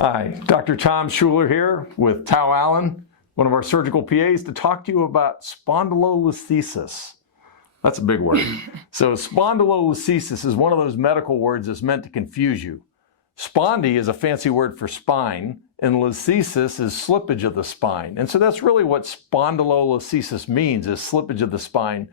Hi, Dr. Tom Schuler here with Tao Allen, one of our surgical PAs, to talk to you about spondylolisthesis. That's a big word. So spondylolisthesis is one of those medical words that's meant to confuse you. Spondy is a fancy word for spine, and listhesis is slippage of the spine. And so that's really what spondylolisthesis means, is slippage of the spine.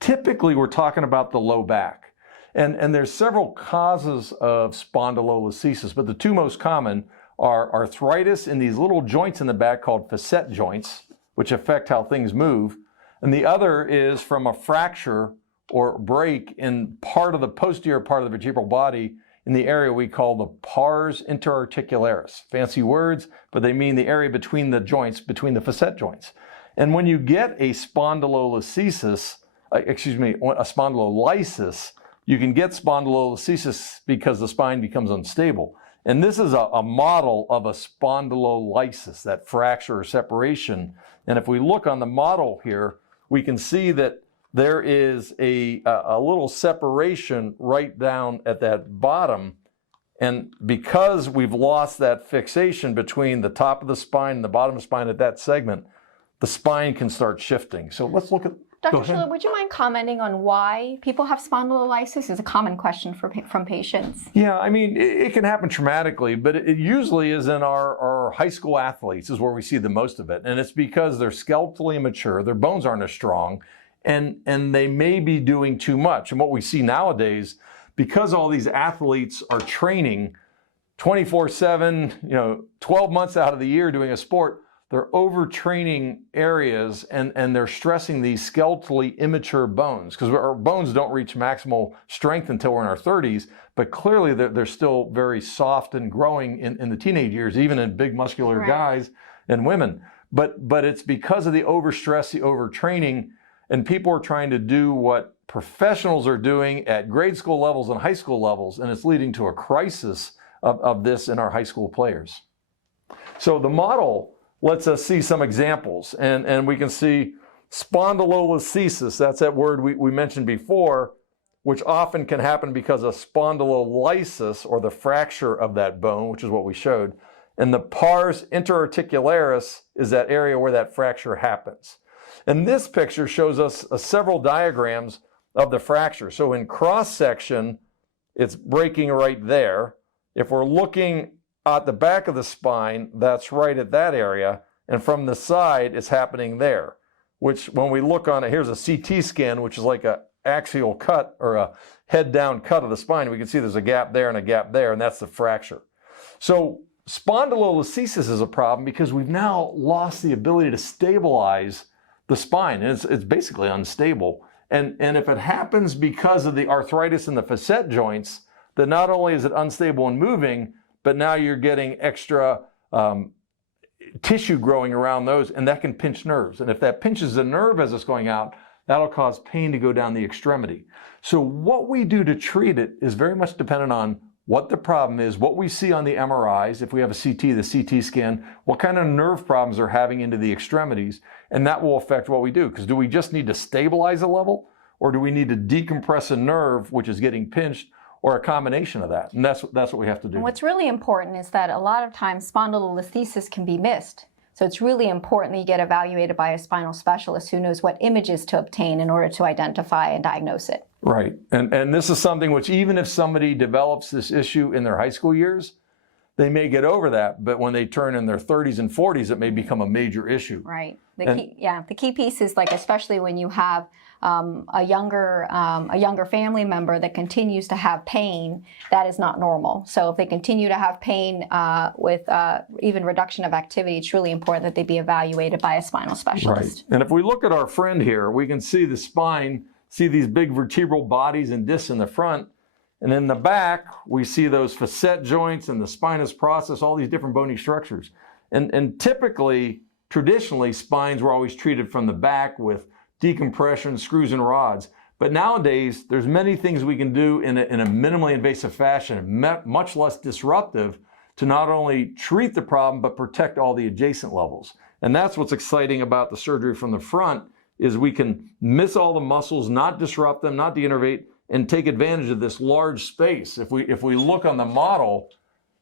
Typically, we're talking about the low back. And there's several causes of spondylolisthesis, but the two most common are arthritis in these little joints in the back called facet joints, which affect how things move. And the other is from a fracture or break in part of the posterior part of the vertebral body in the area we call the pars interarticularis. Fancy words, but they mean the area between the joints, between the facet joints. And when you get a spondylolisthesis, a spondylolysis, you can get spondylolisthesis because the spine becomes unstable. And this is a model of a spondylolysis, that fracture or separation. And if we look on the model here, we can see that there is a little separation right down at that bottom. And because we've lost that fixation between the top of the spine and the bottom of the spine at that segment, the spine can start shifting. So let's look at... Dr. Schuler, would you mind commenting on why people have spondylolysis? It's a common question from patients. Yeah, I mean, it can happen traumatically, but it usually is in our high school athletes is where we see the most of it. And it's because they're skeletally immature, their bones aren't as strong, and they may be doing too much. And what we see nowadays, because all these athletes are training 24/7, 12 months out of the year doing a sport, they're overtraining areas and they're stressing these skeletally immature bones, because our bones don't reach maximal strength until we're in our 30s, but clearly they're still very soft and growing in the teenage years, even in big muscular guys and women. But it's because of the overstress, the overtraining, and people are trying to do what professionals are doing at grade school levels and high school levels, and it's leading to a crisis of this in our high school players. So the model lets us see some examples, and we can see spondylolisthesis, that's that word we mentioned before, which often can happen because of spondylolysis, or the fracture of that bone, which is what we showed. And the pars interarticularis is that area where that fracture happens. And this picture shows us several diagrams of the fracture. So in cross-section, it's breaking right there. If we're looking at the back of the spine, that's right at that area, and from the side, it's happening there, which when we look on it, here's a CT scan, which is like an axial cut or a head-down cut of the spine. We can see there's a gap there and a gap there, and that's the fracture. So spondylolisthesis is a problem because we've now lost the ability to stabilize the spine, and it's basically unstable. And if it happens because of the arthritis in the facet joints, then not only is it unstable and moving, but now you're getting extra tissue growing around those, and that can pinch nerves. And if that pinches the nerve as it's going out, that'll cause pain to go down the extremity. So what we do to treat it is very much dependent on what the problem is, what we see on the MRIs, if we have a CT, the CT scan, what kind of nerve problems are having into the extremities, and that will affect what we do. Because do we just need to stabilize a level, or do we need to decompress a nerve, which is getting pinched, or a combination of that? And that's what we have to do. And what's really important is that a lot of times spondylolisthesis can be missed. So it's really important that you get evaluated by a spinal specialist who knows what images to obtain in order to identify and diagnose it. Right. And this is something which, even if somebody develops this issue in their high school years, they may get over that, but when they turn in their 30s and 40s, it may become a major issue. Right. The key piece is, like, especially when you have a younger family member that continues to have pain, that is not normal. So if they continue to have pain with even reduction of activity, it's really important that they be evaluated by a spinal specialist. Right. And if we look at our friend here, we can see the spine, see these big vertebral bodies and discs in the front. And in the back, we see those facet joints and the spinous process, all these different bony structures. And typically, traditionally, spines were always treated from the back with decompression, screws and rods. But nowadays, there's many things we can do in a minimally invasive fashion, much less disruptive, to not only treat the problem, but protect all the adjacent levels. And that's what's exciting about the surgery from the front, is we can miss all the muscles, not disrupt them, not denervate, and take advantage of this large space. If we look on the model,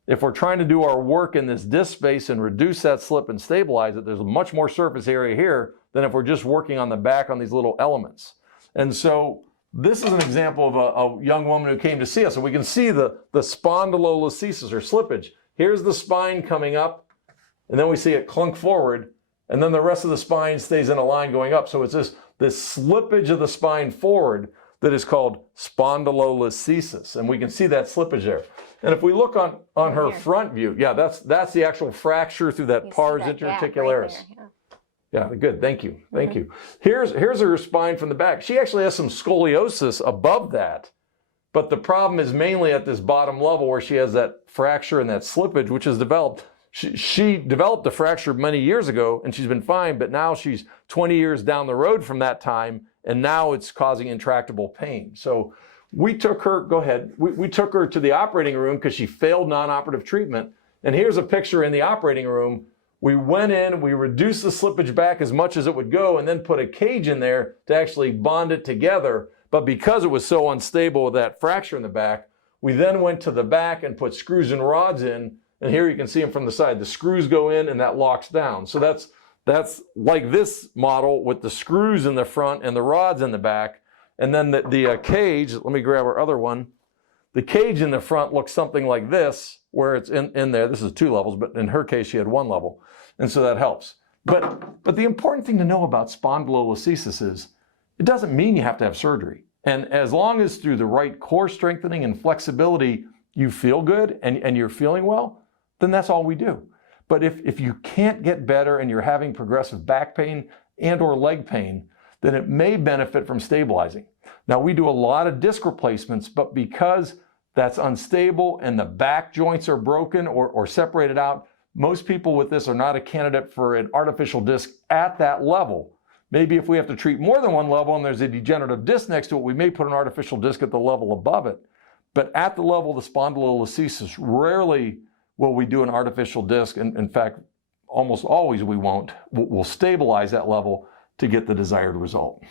if we're trying to do our work in this disc space and reduce that slip and stabilize it, there's much more surface area here than if we're just working on the back on these little elements. And so this is an example of a young woman who came to see us, and we can see the spondylolisthesis or slippage. Here's the spine coming up, and then we see it clunk forward, and then the rest of the spine stays in a line going up. So it's this slippage of the spine forward that is called spondylolisthesis, and we can see that slippage there. And if we look on her front view, yeah, that's the actual fracture through that pars interarticularis. Right. Yeah, good. Thank you. Thank you. Here's her spine from the back. She actually has some scoliosis above that, but the problem is mainly at this bottom level where she has that fracture and that slippage, which is developed. She developed a fracture many years ago, and she's been fine, but now she's 20 years down the road from that time, and now it's causing intractable pain. So we took her, go ahead, we took her to the operating room because she failed non-operative treatment. And here's a picture in the operating room. We went in, we reduced the slippage back as much as it would go, and then put a cage in there to actually bond it together. But because it was so unstable with that fracture in the back, we then went to the back and put screws and rods in. And here you can see them from the side. The screws go in and that locks down. So that's like this model with the screws in the front and the rods in the back. And then the cage, let me grab our other one. The cage in the front looks something like this, where it's in there. This is 2 levels, but in her case, she had 1 level. And so that helps. But the important thing to know about spondylolisthesis is it doesn't mean you have to have surgery. And as long as through the right core strengthening and flexibility, you feel good and you're feeling well, then that's all we do. But if you can't get better and you're having progressive back pain and or leg pain, then it may benefit from stabilizing. Now, we do a lot of disc replacements, but because that's unstable and the back joints are broken or separated out, most people with this are not a candidate for an artificial disc at that level. Maybe if we have to treat more than 1 level and there's a degenerative disc next to it, we may put an artificial disc at the level above it. But at the level of the spondylolisthesis, rarely will we do an artificial disc. And in fact, almost always we won't. We'll stabilize that level to get the desired result.